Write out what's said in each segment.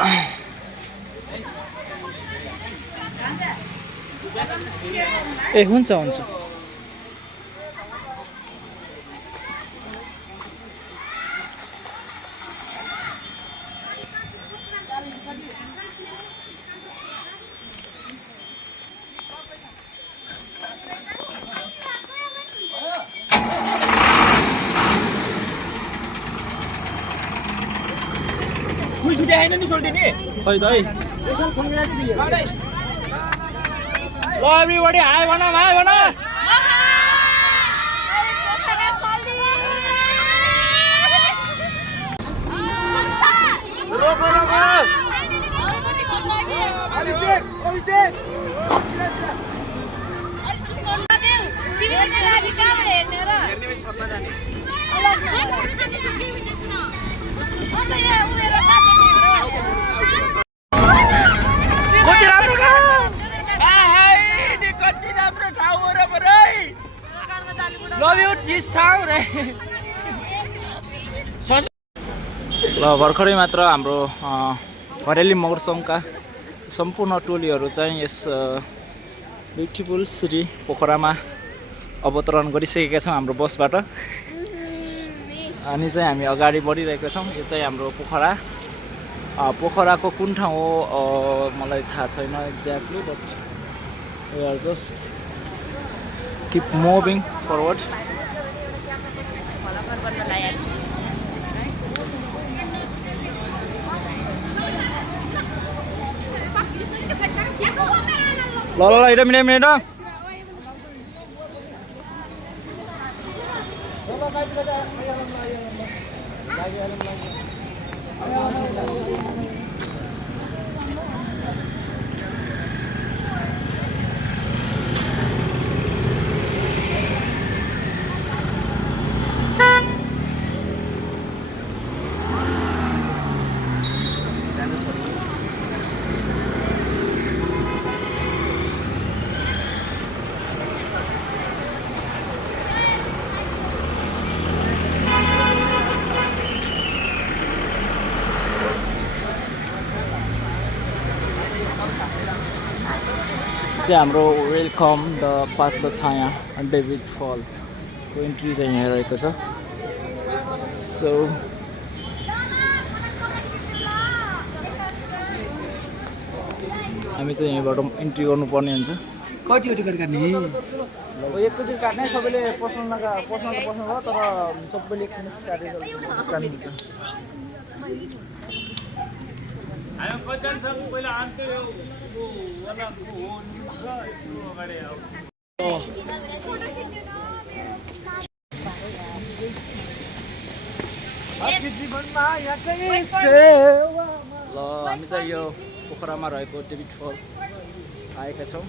ए हुन्छ हुन्छ कुई छुटे आएन नि सोल्टिनी खै दाइ ल एभ्रीबडी हाय भन रोको अभिषेक ल भर्खरै मात्र हाम्रो हरेली मगर सङ्घका सम्पूर्ण टोलीहरू चाहिँ यस ब्युटिफुल सिटी पोखरामा अवतरण गरिसकेका छौँ हाम्रो बसबाट अनि चाहिँ हामी अगाडि बढिरहेका छौँ। यो चाहिँ हाम्रो पोखराको कुन ठाउँ हो मलाई थाहा छैन exactly but we are just keep moving forward. ल हेर मिलेर हाम्रो वेलकम द पातलो छाया डेभिड फलको इन्ट्री चाहिँ यहाँ रहेको छ। सो हामी चाहिँ यहाँबाट इन्ट्री गर्नुपर्ने हुन्छ। कति टिकट काट्ने? अब एक टिकट काट्ने सबैले पस्नु त पस्नुभयो तर सबैले काट्नुहुन्छ। ल हामी चाहिँ यो पोखरामा रहेको डेभिड फल आएका छौँ।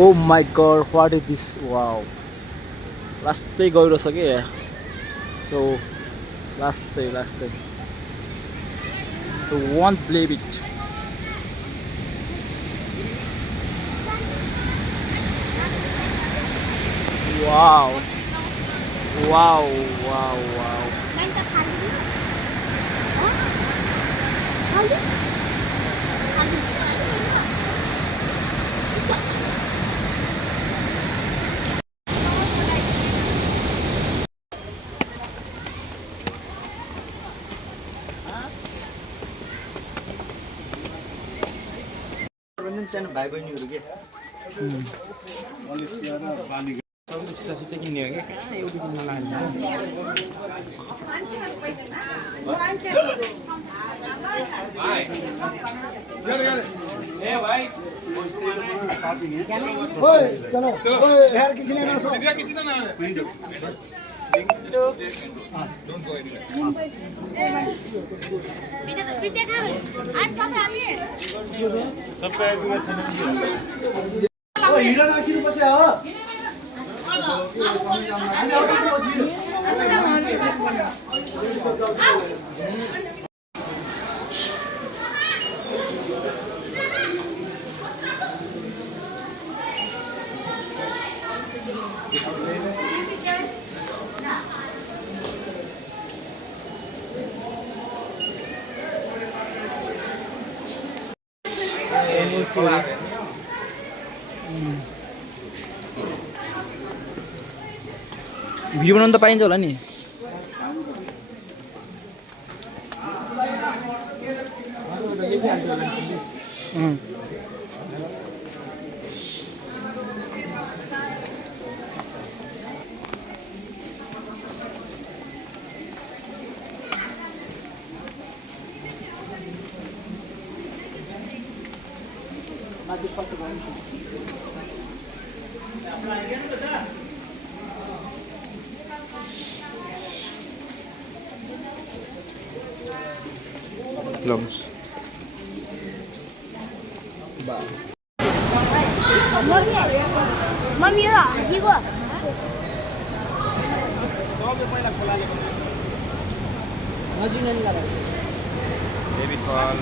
Oh my god, what is this? Wow. Lastै गइरो छ के? So lastै. You won't believe it. Wow. सानो भाइ बहिनीहरु के सिधै किन्ने हो कि कहाँ एउटा किन्न लाग्छ ए भाइ ओए चलो ओए यार किसी ने ना सो किसी ने ना don't go anywhere बिटे खा आज सब हामी सब ओ हिडा राखिनु पर्छ हो भिडियो बनाउनु त पाइन्छ होला नि Vlogs. Mami, 이거. David Paul.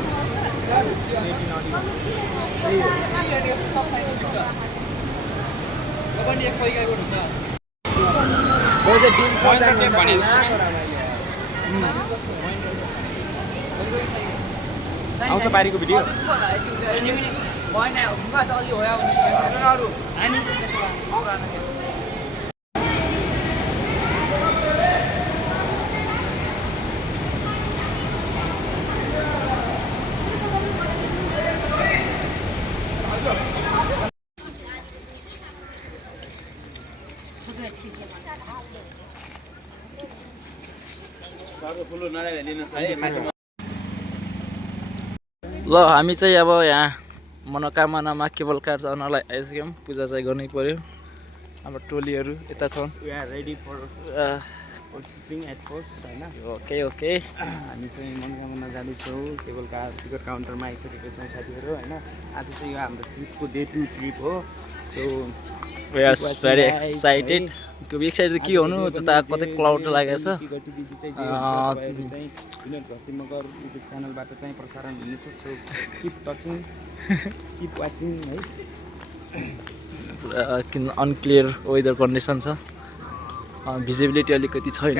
आउँछ बारीको भिडियो ल हामी चाहिँ अब यहाँ मनोकामनामा केबल कार चढ्नलाई आइसक्यौँ पूजा चाहिँ गर्नै पर्यो हाम्रो टोलीहरू यता छन् We are ready for shipping at post हैन ओके ओके हामी चाहिँ मनोकामना जाँदैछौँ केबल कार टिकट काउन्टरमा आइसकेका छौँ साथीहरू हैन आज चाहिँ यो हाम्रो ट्रिपको डे 2 ट्रिप हो so we are very excited excited के हुनु जता कतै क्लाउड लागेको छ युट्युब च्यानलबाट चाहिँ प्रसारण हुनेछ so keep touching keep watching है किन अनक्लियर वेदर कन्डिसन छ भिजिबिलिटी अलिकति छैन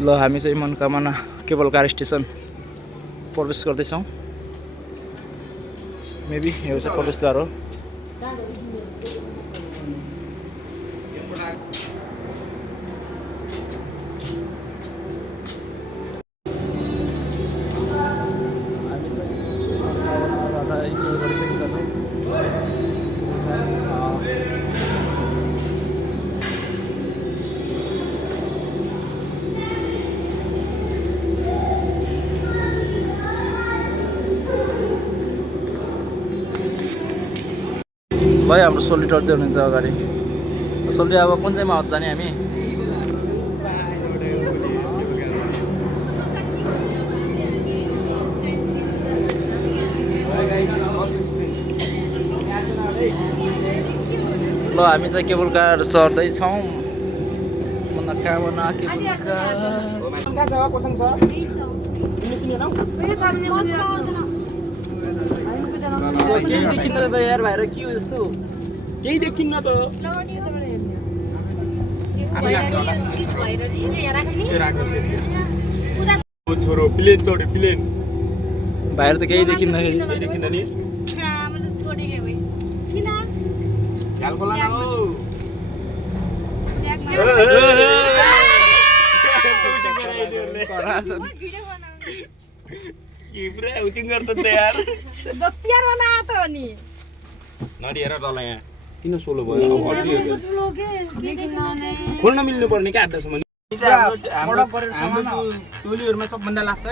ल हामी चाहिँ मनोकामना केबल कार स्टेसन प्रवेश गर्दैछौँ मेबी यो चाहिँ प्रवेशद्वार हो भाइ हाम्रो सोल्टी टर्दै हुनुहुन्छ अगाडि सोल्टी अब कुन चाहिँमा आउँछ जाने हामी ल हामी चाहिँ केबल कार चढ्दैछौँ मनोकामना केबल केही देखिन्न त यार भाइर के हो यस्तो केही देखिन्न त छोरो प्लेन चढ्यो प्लेन भाइर त केही देखिन्न देखिन्न नि ख्याल खोला न हो नडिएर तल यहाँ किन सोलो भयो खोल्न मिल्नु पर्ने क्या आधसम्म टोलीहरूमा सबभन्दा लास्ट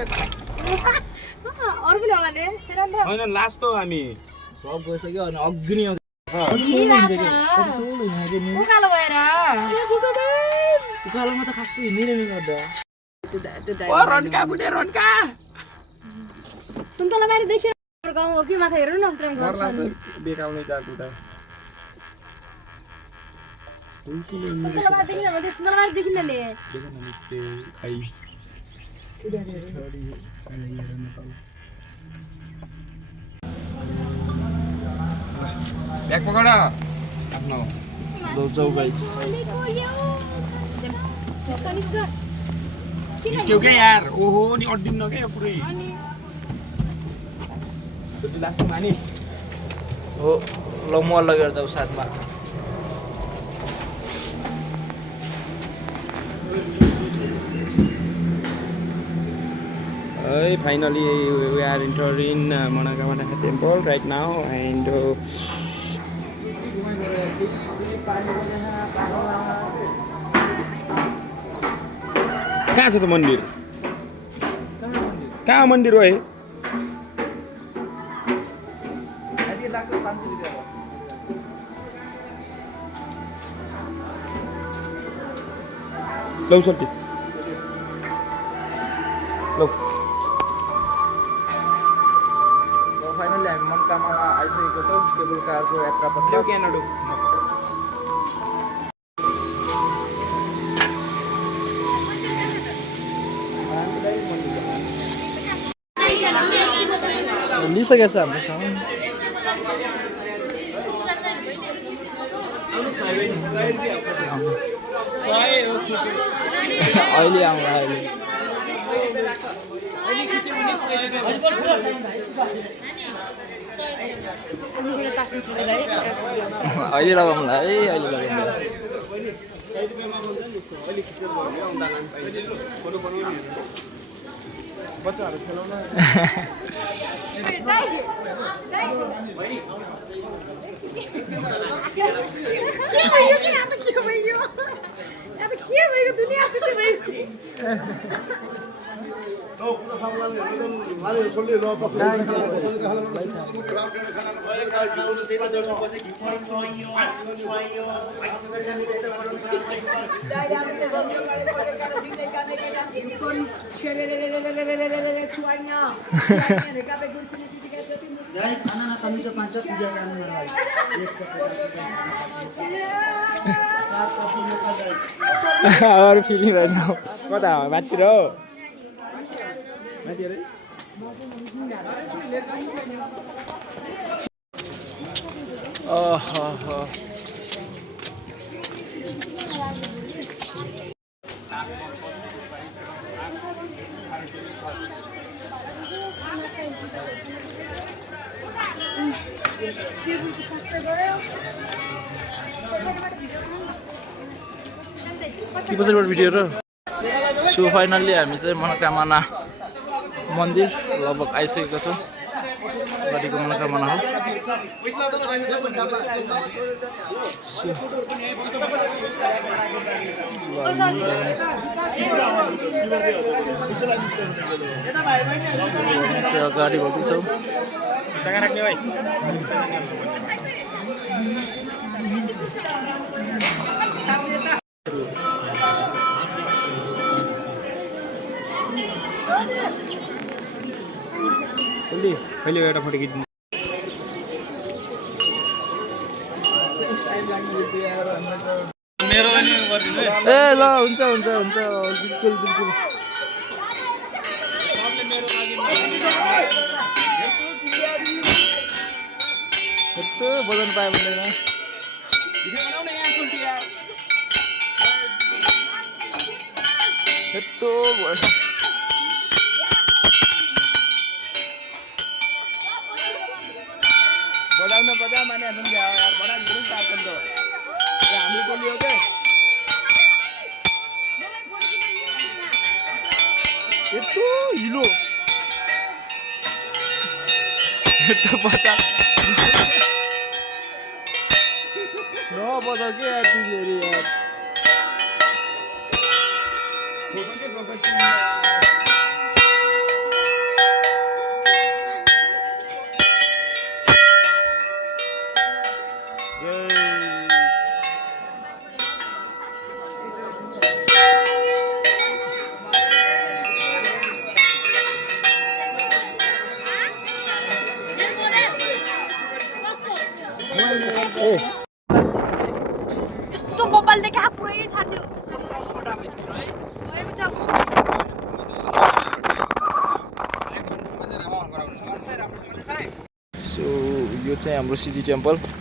होइन लास्ट हो हामी सब गइसक्यो अनि अग्नि उकालोमा त खासै हिँडिरहनु गर्दा रन्का बुढे रन्का सुन्तलाबारी देखियो गाउँ हो कि माथा हेर्नु न बेकाउने त सुन्तलाबारी देखिन ले ब्याग पकड आफ्नो लो जाऊ गाइस निस्क्यौ क्या यार ओहो नि अड्डिन्न क्या पुरै लास्ट मानी हो ल म लगेर जाऊ साथमा finally we are entering Monongahela temple right now and कहाँ छ त मन्दिर कहाँ मन्दिर हो लौ सल्टी लौ फाइनली हामी मनोकामना आइसकेको छौँ केबुल कारको यात्रा पश्चात क्यानाडो लिइसकेको छ हाम्रो सामान अहिले आउँला अहिले अहिले लगाउँला है अहिले लगाउँला बच्चाहरू खेलाउन अरू फिलिङ रहेन कता हो माथितिर हो के पछाडिबाट भिडियो र सो फाइनल्ली हामी चाहिँ मनोकामना मन्दिर लगभग आइसकेको छौँ अगाडिको मनोकामना हो अगाडि बग्दैछौँ कहिले एउटा फोटो खिच्नु ए ल हुन्छ हुन्छ हुन्छ बिल्कुल बिल्कुल यस्तो बजाउनु पायो भन्दैन यस्तो बजाउन बजा माने यार बडा गुरु साथन त हाम्रो टोली हो के यस्तो हिलो यस्तो बजा नबजाऊ के यार तिमीहरू यार यस्तो मोबाइल देखा पुरै छाड्यो सो यो चाहिँ हाम्रो सिजी टेम्पल